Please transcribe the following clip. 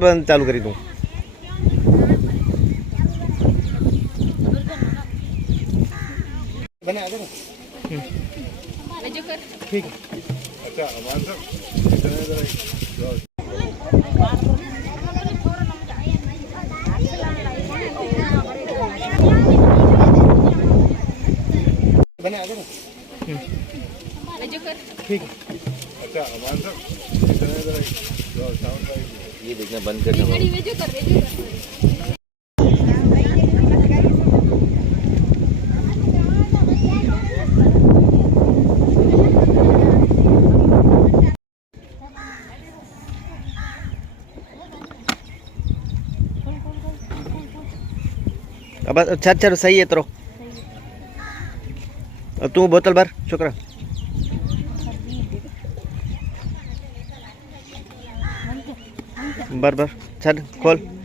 बंद चालू करी तू बना दे ठीक है। अच्छा बना दे ठीक है। अच्छा ये देखना बंद करना अब अच्छा अच्छा सही है तेरो। अब तू बोतल भर शुक्र भर भर छड़ खोल।